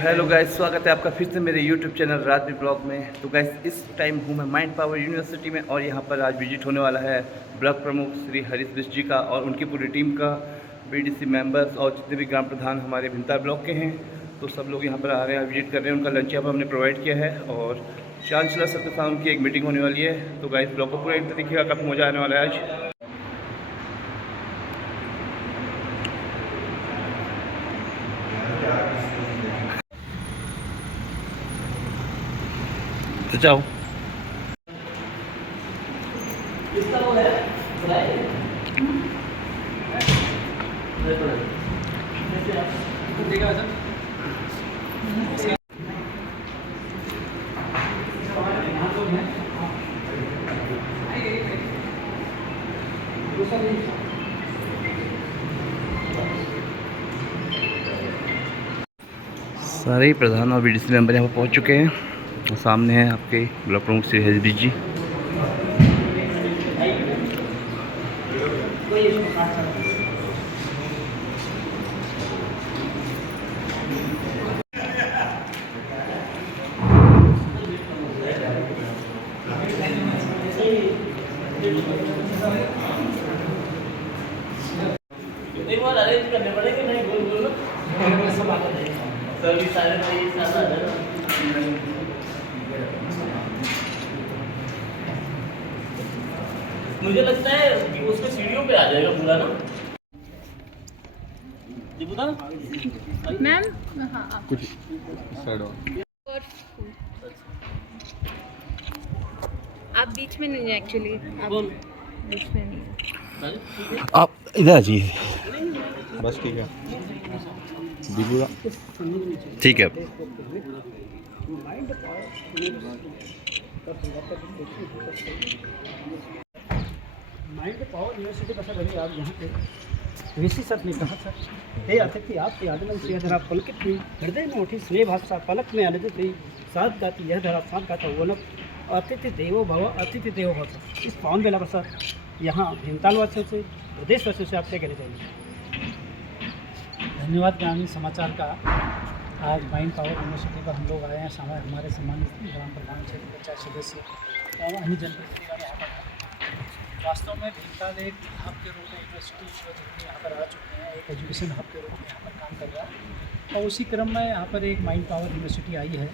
Hello guys, स्वागत है आपका फिर से मेरे यूट्यूब चैनल राजवी ब्लॉग में। तो गाइस, इस टाइम हूँ मैं माइंड पावर यूनिवर्सिटी में और यहाँ पर आज विजिट होने वाला है ब्लॉक प्रमुख श्री हरीश बिष्ट जी का और उनकी पूरी टीम का, बीडीसी मेंबर्स और जितने भी ग्राम प्रधान हमारे भिंतार ब्लॉक के हैं, तो सब लोग यहाँ पर आ रहे हैं, विजिट कर रहे हैं। उनका लंच यहाँ पर हमने प्रोवाइड किया है और चांसलर सर के साथ उनकी एक मीटिंग होने वाली है। तो गाइस, ब्लॉग को पूरा एक देखिएगा, काफ़ी मज़ा आने वाला है आज। तो जाओ। सारे ही प्रधान और बीडीसी मेंबर यहाँ पर पहुँच चुके हैं और सामने हैं आपके ब्लॉक प्रमुख श्री हरीश बिष्ट जी। एक बार अरेंज करने पड़ेंगे, नहीं गोल गोल ना सब आता है सर भी सारे भाई साथ आ जाना। मुझे लगता है कि उसके सीढ़ियों पे आ जाएगा पूरा ना दीपुदा मैम। हाँ कुछ साइड और आप बीच में नहीं है एक्चुअली, आप बीच में नहीं है। आप इधर आ जाइए। बस ठीक है दीपुदा ठीक है। माइंड पावर यूनिवर्सिटी का सर अभी आप यहाँ पे वीसी सर ने कहा, सर हे अतिथि आपके आगमन से यह धरा पलकित हुई, हृदय में उठी स्नेह भाषा पलक में अनदित हुई, साथ गाती यह धरा साथ गाता वनक, अतिथि देवो भव अतिथि देवो भव। सर इस पावन बेला पर सर यहाँ भीमताल वासियों से, प्रदेश वासियों से आप क्या कहना चाहेंगे? धन्यवाद ग्रामीण समाचार का। आज माइंड पावर यूनिवर्सिटी पर हम लोग आए हैं, हमारे सम्मानित ग्राम प्रधान क्षेत्र पंचायत सदस्य और अन्य जनप्रतिनिधि यहाँ पर हैं। वास्तव में भीमताल एक हब के रूप में यूनिवर्सिटी यहाँ पर आ चुके हैं, एक एजुकेशन हब के रूप में यहाँ पर काम कर रहा है और उसी क्रम में यहाँ पर एक माइंड पावर यूनिवर्सिटी आई है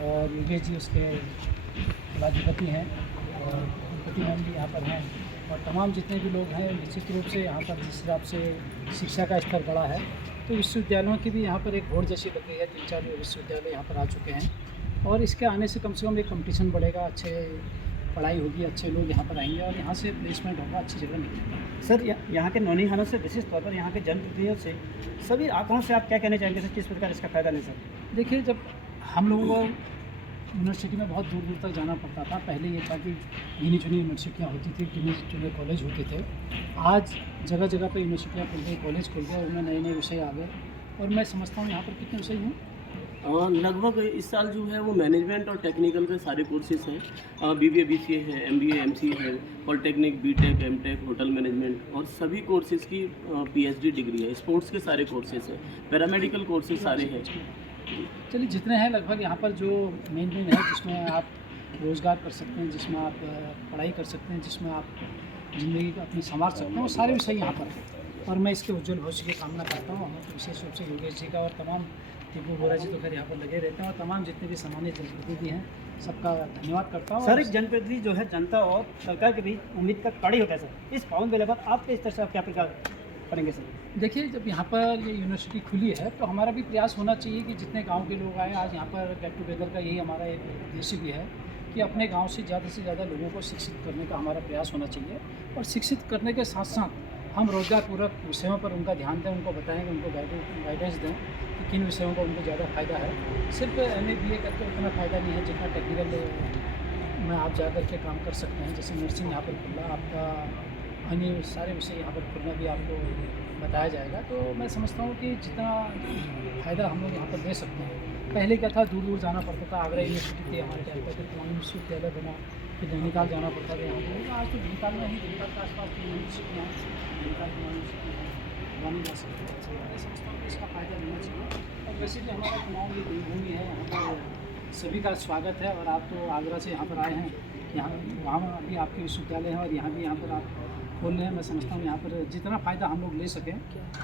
और योगेश जी उसके कुलाधिपति हैं और कुलपति मैम भी यहाँ पर हैं और तमाम जितने भी लोग हैं। निश्चित रूप से यहाँ पर जिस हिसाब से शिक्षा का स्तर बढ़ा है तो विश्वविद्यालयों की भी यहाँ पर एक घोड़ जैसी लग रही है। 3-4 विश्वविद्यालय यहाँ पर आ चुके हैं और इसके आने से कम एक कंपटीशन बढ़ेगा, अच्छे पढ़ाई होगी, अच्छे लोग यहाँ पर आएंगे और यहाँ से प्लेसमेंट होगा, अच्छी जगह मिलेगा। सर यहाँ के नौनिहालों से विशेष तौर पर यहाँ के जनप्रतिनिधियों से सभी आंकड़ों से आप क्या कहना चाहेंगे सर, किस प्रकार इसका फ़ायदा नहीं सर? देखिए, जब हम लोगों को यूनिवर्सिटी में बहुत दूर दूर तक जाना पड़ता था, पहले ये था कि गिनी चुनी यूनिवर्सिटियाँ होती थी, गिनी चुने कॉलेज होते थे। आज जगह जगह पे यूनिवर्सिटियाँ खुल गई, कॉलेज खुल गए, उनमें नए नए विषय आ गए और मैं समझता हूँ यहाँ पर कितने विषय हैं लगभग इस साल जो है वो मैनेजमेंट और टेक्निकल के सारे कोर्सेज हैं। BBA BCA है, MBA MCA है, polytechnic BTech MTech, hotel management और सभी कोर्सेज की PhD डिग्री है। स्पोर्ट्स के सारे कोर्सेज हैं, पैरामेडिकल कोर्सेज सारे हैं। चलिए, जितने हैं लगभग यहाँ पर जो मेन है, जिसमें आप रोज़गार कर सकते हैं, जिसमें आप पढ़ाई कर सकते हैं, जिसमें आप ज़िंदगी को अपनी संवार सकते हैं, वो सारे विषय यहाँ पर हैं और मैं इसके उज्जवल भविष्य की कामना करता हूँ। विशेष रूप से योगेश जी का और तमाम टीपू बोरा जी तो खैर यहाँ पर लगे रहते हैं और तमाम जितने भी सम्मानित जनप्रतिनिधि हैं सबका धन्यवाद करता हूँ। सर एक जनप्रतिनिधि जो है जनता और सरकार के बीच उम्मीद का कड़ी होता है सर, इस पावन बेले पर आपके इस तरह से आप क्या प्रकार करेंगे सर? देखिए, जब यहाँ पर ये यूनिवर्सिटी खुली है तो हमारा भी प्रयास होना चाहिए कि जितने गांव के लोग आए, आज यहाँ पर गेट टुगेदर का यही हमारा एक उद्देश्य भी है कि अपने गांव से ज़्यादा लोगों को शिक्षित करने का हमारा प्रयास होना चाहिए और शिक्षित करने के साथ साथ हम रोजगारपूर्वक विषयों पर उनका ध्यान दें, उनको बताएं, उनको गाइडेंस दें कि किन विषयों को उनको ज़्यादा फ़ायदा है। सिर्फ MA BA करके उतना फ़ायदा नहीं है जितना टेक्निकल में आप जा कर के काम कर सकते हैं। जैसे नर्सिंग यहाँ पर खुला, आपका अन्य सारे विषय यहाँ पर खुलना भी आपको बताया जाएगा। तो मैं समझता हूँ कि जितना फ़ायदा हम लोग यहाँ पर दे सकते हैं। पहले क्या था, दूर दूर जाना पड़ता था, आगरा यूनिवर्सिटी थी हमारे टाइम पर, फिर तमाम विश्वविद्यालय बना, फिर नैनीताल जाना पड़ता था यहाँ पर। आज तो भीमताल में ही, भीमताल के आसपास की यूनिवर्सिटियाँ, भीमताल की यूनिवर्सिटी है, करवानी जा सकती है। अच्छी हमारी संस्था को इसका फ़ायदा लेना चाहिए। और वैसे भी हमारा कुमाऊँ ये देवभूमि है, यहाँ पर सभी का स्वागत है। और आप तो आगरा से यहाँ पर आए हैं, यहाँ वहाँ भी आपके विश्वविद्यालय है और यहाँ भी यहाँ पर आप खोल रहे हैं। मैं समझता हूँ यहाँ पर जितना फ़ायदा हम लोग ले सकें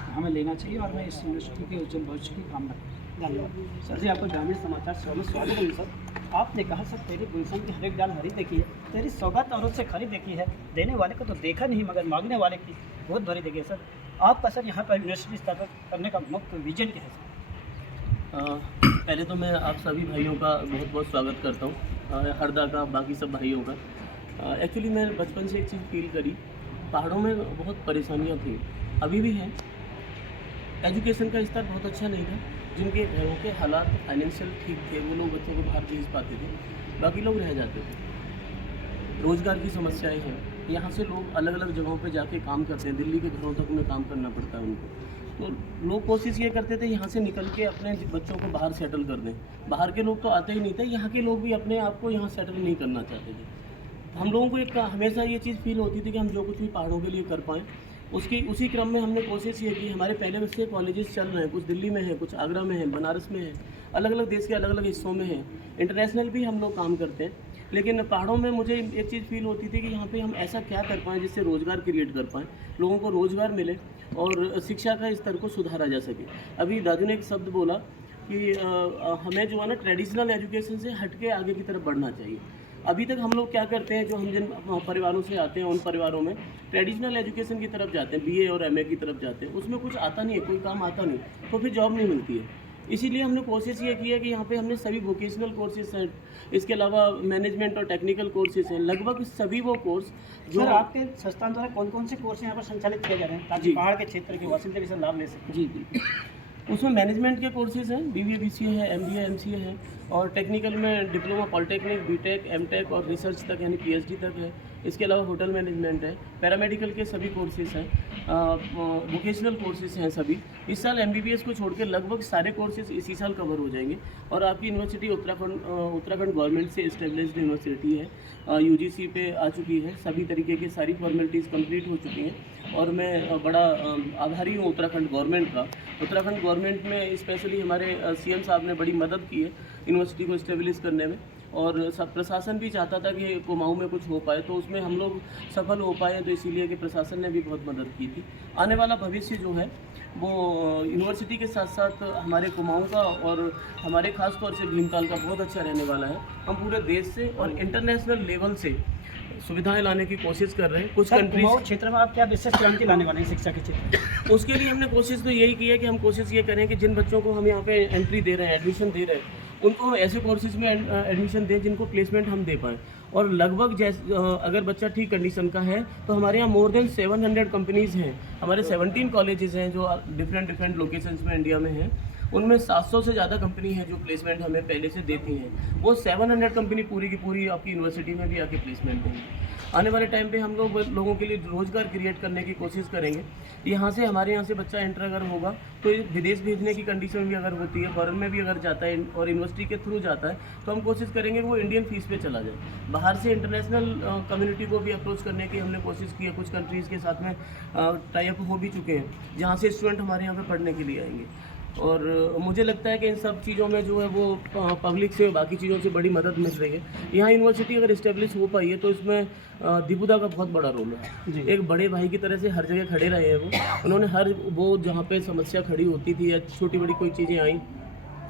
हमें लेना चाहिए, और मैं इस यूनिवर्सिटी के उज्जवल भविष्य की कामना करता हूँ। धन्यवाद सर जी, आपका ग्रामीण समाचार सेवा में स्वागत है सर। आपने कहा सर तेरी गुलशन की हर एक डाल हरी देखी है, तेरी सौगात औरों से खरी देखी है, देने वाले को तो देखा नहीं मगर मांगने वाले की बहुत भरी देखी है सर। आपका सर यहाँ पर यूनिवर्सिटी स्थापित करने का मुख्य विजन क्या है सर? पहले तो मैं आप सभी भाइयों का बहुत बहुत स्वागत करता हूँ, हरदा का, बाकी सब भाइयों का। एक्चुअली मैं बचपन से एक चीज़ फील करी, पहाड़ों में बहुत परेशानियाँ थी, अभी भी हैं। एजुकेशन का स्तर बहुत अच्छा नहीं था, जिनके घरों के हालात फाइनेंशियल ठीक थे वो लोग बच्चों को बाहर भेज पाते थे, बाकी लोग रह जाते थे। रोज़गार की समस्याएं हैं, यहाँ से लोग अलग अलग जगहों पे जाके काम करते हैं, दिल्ली के घरों तक में काम करना पड़ता है उनको। तो लोग कोशिश ये करते थे यहाँ से निकल के अपने बच्चों को बाहर सेटल कर दें। बाहर के लोग तो आते ही नहीं थे, यहाँ के लोग भी अपने आप को यहाँ सेटल नहीं करना चाहते थे। हम लोगों को एक हमेशा ये चीज़ फील होती थी कि हम जो कुछ भी पहाड़ों के लिए कर पाएँ, उसी क्रम में हमने कोशिश ये की। हमारे पहले से कॉलेजेस चल रहे हैं, कुछ दिल्ली में है, कुछ आगरा में है, बनारस में है, अलग अलग देश के अलग अलग हिस्सों में है, इंटरनेशनल भी हम लोग काम करते हैं। लेकिन पहाड़ों में मुझे एक चीज़ फील होती थी कि यहाँ पे हम ऐसा क्या कर पाएँ जिससे रोज़गार क्रिएट कर पाएँ, लोगों को रोज़गार मिले और शिक्षा का स्तर को सुधारा जा सके। अभी दादू ने एक शब्द बोला कि हमें जो है ना ट्रेडिशनल एजुकेशन से हट के आगे की तरफ बढ़ना चाहिए। अभी तक हम लोग क्या करते हैं, जो हम जिन परिवारों से आते हैं उन परिवारों में ट्रेडिशनल एजुकेशन की तरफ जाते हैं, बीए और एमए की तरफ जाते हैं, उसमें कुछ आता नहीं है, कोई काम आता नहीं, तो फिर जॉब नहीं मिलती है। इसीलिए हमने कोशिश ये की है कि यहाँ पे हमने सभी वोकेशनल कोर्सेज हैं, इसके अलावा मैनेजमेंट और टेक्निकल कोर्सेज हैं, लगभग सभी वो कोर्स जो सर आपके संस्थान द्वारा कौन कौन से कोर्स यहाँ पर संचालित किए जा रहे हैं ताकि पहाड़ के क्षेत्र के वासिंदे भी इसका लाभ ले सकें? जी बिल्कुल, उसमें मैनेजमेंट के कोर्सेज हैं, बीबीए बीसीए है, एमबीए एमसीए है, और टेक्निकल में डिप्लोमा पॉलिटेक्निक, बीटेक, एमटेक और रिसर्च तक यानी पीएचडी तक है। इसके अलावा होटल मैनेजमेंट है, पैरामेडिकल के सभी कोर्सेज हैं, वोकेशनल कोर्सेज हैं सभी। इस साल एमबीबीएस को छोड़कर लगभग सारे कोर्सेज इसी साल कवर हो जाएंगे। और आपकी यूनिवर्सिटी उत्तराखंड गवर्नमेंट से इस्टेब्लिश्ड यूनिवर्सिटी है, यूजीसी पे आ चुकी है, सभी तरीके की सारी फॉर्मेलिटीज़ कंप्लीट हो चुकी हैं। और मैं बड़ा आभारी हूँ उत्तराखंड गवर्नमेंट का। उत्तराखंड गवर्नमेंट में स्पेशली हमारे सीएम साहब ने बड़ी मदद की है यूनिवर्सिटी को इस्टेब्लिश करने में, और सब प्रशासन भी चाहता था कि कुमाऊँ में कुछ हो पाए, तो उसमें हम लोग सफल हो पाए, तो इसीलिए कि प्रशासन ने भी बहुत मदद की थी। आने वाला भविष्य जो है वो यूनिवर्सिटी के साथ साथ हमारे कुमाऊँ का और हमारे खास तौर से भीमताल का बहुत अच्छा रहने वाला है। हम पूरे देश से और इंटरनेशनल लेवल से सुविधाएं लाने की कोशिश कर रहे हैं। कुछ कंट्रीज क्षेत्र में आप क्या विशेष क्रांति लाने वाले हैं शिक्षा के क्षेत्र में? उसके लिए हमने कोशिश तो यही की है कि हम कोशिश ये करें कि जिन बच्चों को हम यहाँ पे एंट्री दे रहे हैं, एडमिशन दे रहे हैं, उनको हम ऐसे कोर्सेज में एडमिशन दें जिनको प्लेसमेंट हम दे पाएँ। और लगभग अगर बच्चा ठीक कंडीशन का है तो हमारे यहाँ मोर देन 700 कंपनीज़ हैं, हमारे 17 कॉलेजेस हैं जो डिफरेंट लोकेशंस में इंडिया में हैं। उनमें 700 से ज़्यादा कंपनी है जो प्लेसमेंट हमें पहले से देती हैं। वो 700 कंपनी पूरी की पूरी आपकी यूनिवर्सिटी में भी आके प्लेसमेंट देंगे। आने वाले टाइम पे हम लोगों के लिए रोज़गार क्रिएट करने की कोशिश करेंगे। यहाँ से हमारे यहाँ से बच्चा एंटर अगर होगा तो विदेश भेजने की कंडीशन भी अगर होती है, फॉरेन में भी अगर जाता है और यूनिवर्सिटी के थ्रू जाता है, तो हम कोशिश करेंगे कि वो इंडियन फीस पे चला जाए। बाहर से इंटरनेशनल कम्युनिटी को भी अप्रोच करने की हमने कोशिश की है। कुछ कंट्रीज़ के साथ में टाई अप हो भी चुके हैं जहाँ से स्टूडेंट हमारे यहाँ पे पढ़ने के लिए आएंगे। और मुझे लगता है कि इन सब चीज़ों में जो है वो पब्लिक से बाकी चीज़ों से बड़ी मदद मिल रही है। यहाँ यूनिवर्सिटी अगर इस्टेब्लिश हो पाई है तो इसमें दिबुदा का बहुत बड़ा रोल है। एक बड़े भाई की तरह से हर जगह खड़े रहे हैं वो। उन्होंने वो जहाँ पे समस्या खड़ी होती थी या छोटी बड़ी कोई चीज़ें आई,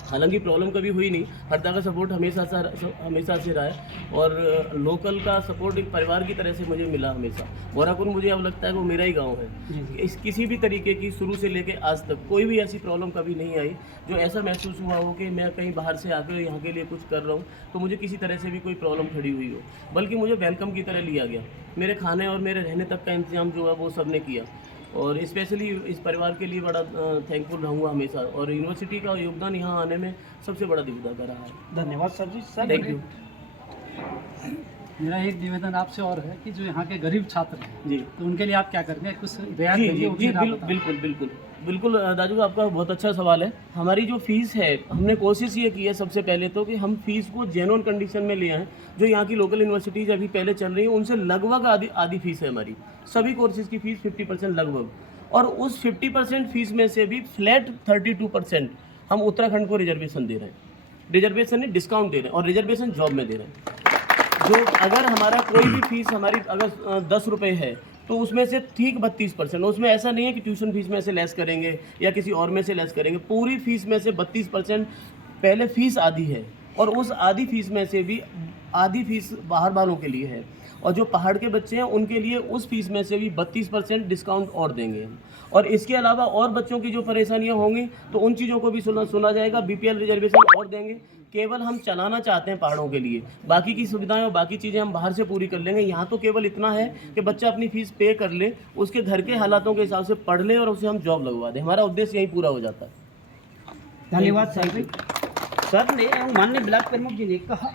हालांकि प्रॉब्लम कभी हुई नहीं, हरदा का सपोर्ट हमेशा से रहा है। और लोकल का सपोर्ट एक परिवार की तरह से मुझे मिला हमेशा। बोराकुन मुझे अब लगता है वो मेरा ही गांव है। किसी भी तरीके की शुरू से लेके आज तक कोई भी ऐसी प्रॉब्लम कभी नहीं आई जो ऐसा महसूस हुआ हो कि मैं कहीं बाहर से आकर यहाँ के लिए कुछ कर रहा हूँ तो मुझे किसी तरह से भी कोई प्रॉब्लम खड़ी हुई हो, बल्कि मुझे वेलकम की तरह लिया गया। मेरे खाने और मेरे रहने तक का इंतजाम जो है वो सब ने किया, और स्पेशली इस परिवार के लिए बड़ा थैंकफुल रहूँगा हमेशा। और यूनिवर्सिटी का योगदान यहाँ आने में सबसे बड़ा दिवदा का रहा है। धन्यवाद sir ji. Sir thank you. मेरा एक निवेदन आपसे और है कि जो यहाँ के गरीब छात्र हैं जी तो उनके लिए आप क्या करेंगे, कुछ रियायत जी करिए, जी उनके जी नाम बताएं। बिल्कुल दाजू, आपका बहुत अच्छा सवाल है। हमारी जो फीस है, हमने कोशिश ये की है सबसे पहले तो कि हम फीस को जेन्युइन कंडीशन में ले आएँ। जो यहाँ की लोकल यूनिवर्सिटीज़ अभी पहले चल रही है उनसे लगभग आधी फीस है हमारी। सभी कोर्सेज़ की फ़ीस 50% लगभग। और उस 50% फीस में से भी फ्लैट 32% हम उत्तराखंड को रिजर्वेशन दे रहे हैं। रिजर्वेशन नहीं, डिस्काउंट दे रहे हैं, और रिजर्वेशन जॉब में दे रहे हैं। जो अगर हमारा कोई भी फीस हमारी अगर 10 रुपये है तो उसमें से ठीक 32%, उसमें ऐसा नहीं है कि ट्यूशन फीस में से लेस करेंगे या किसी और में से लेस करेंगे। पूरी फीस में से 32% पहले फ़ीस आधी है, और उस आधी फीस में से भी आधी फीस बाहर वालों के लिए है, और जो पहाड़ के बच्चे हैं उनके लिए उस फीस में से भी 32% डिस्काउंट और देंगे हम। और इसके अलावा और बच्चों की जो परेशानियां होंगी तो उन चीज़ों को भी सुना जाएगा। बीपीएल रिजर्वेशन और देंगे। केवल हम चलाना चाहते हैं पहाड़ों के लिए, बाकी की सुविधाएं और बाकी चीज़ें हम बाहर से पूरी कर लेंगे। यहाँ तो केवल इतना है कि बच्चा अपनी फ़ीस पे कर ले, उसके घर के हालातों के हिसाब से पढ़ ले और उसे हम जॉब लगवा दें। हमारा उद्देश्य यही पूरा हो जाता है। धन्यवाद सर ने माननीय ब्लॉक प्रमुख जी ने कहा,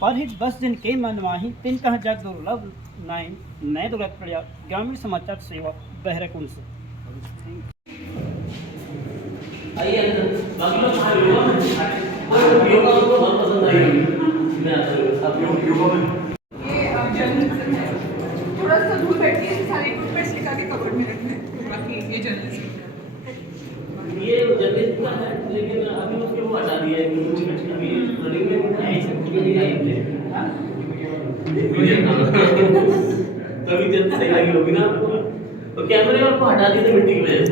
पर ही 10 दिन के मनवाही 3 कहा जग दुर्लभ नाइन नए दुर्लभ पड़ा ग्रामीण समाचार सेवा बहराकुंड से। थोड़ा सा दूर बैठिए, सारे इक्विपमेंट्स निकाल के कवर्ड में रखना है। बाकी ये जर्नलिस्ट ये जर्नलिस्ट का है, लेकिन अभी उसके वो हटा दिया है। अभी रनिंग में तभी जब सही लगी होगी ना आपको, तो कैमरे आपको हटा दिए थे मिट्टी की वजह से।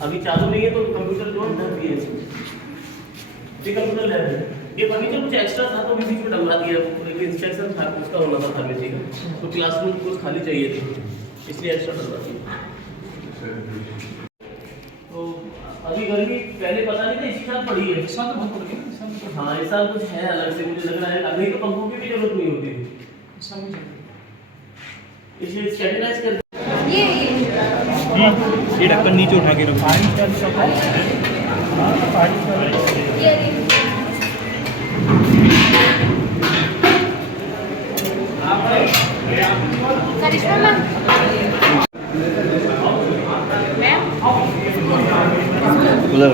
अभी चालू नहीं है तो कंप्यूटर जो है कंप्यूटर लैब है। ये फर्नीचर कुछ एक्स्ट्रा था तो भी बीच में डलवा दिया, लेकिन इंस्ट्रक्शन था उसका होना था फार्मेसी का, तो क्लासरूम कुछ खाली चाहिए थी इसलिए एक्स्ट्रा डलवा दिया। तो अभी गर्मी पहले पता नहीं था, इसी साल पड़ी है। इस साल तो बहुत पड़ गई। हाँ, इस साल कुछ है अलग से, मुझे लग रहा है। अभी तो पंखों की भी जरूरत नहीं होती थी, इसलिए स्टेबलाइज कर ये ढक्कन नीचे उठा के रखो। करिश्मा मैम उधर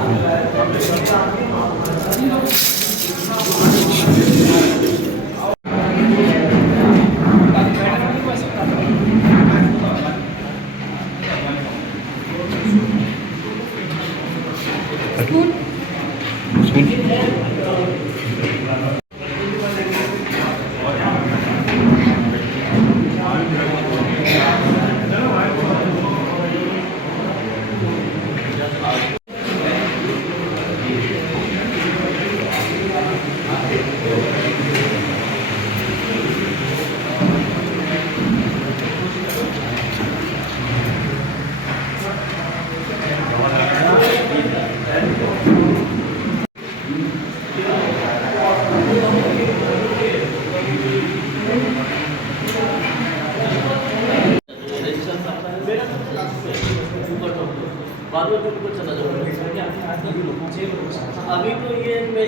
अभी तो ये मैं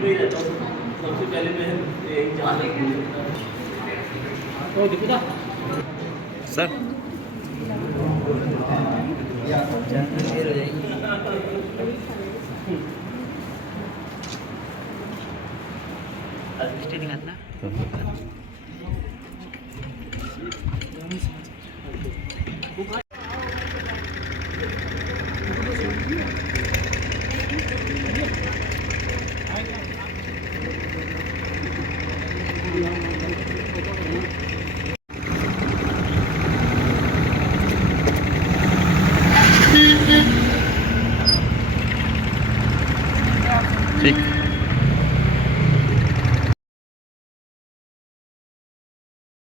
में ही रहता हूँ। सबसे पहले मैं जहाँ सर आज स्टेटिंग आना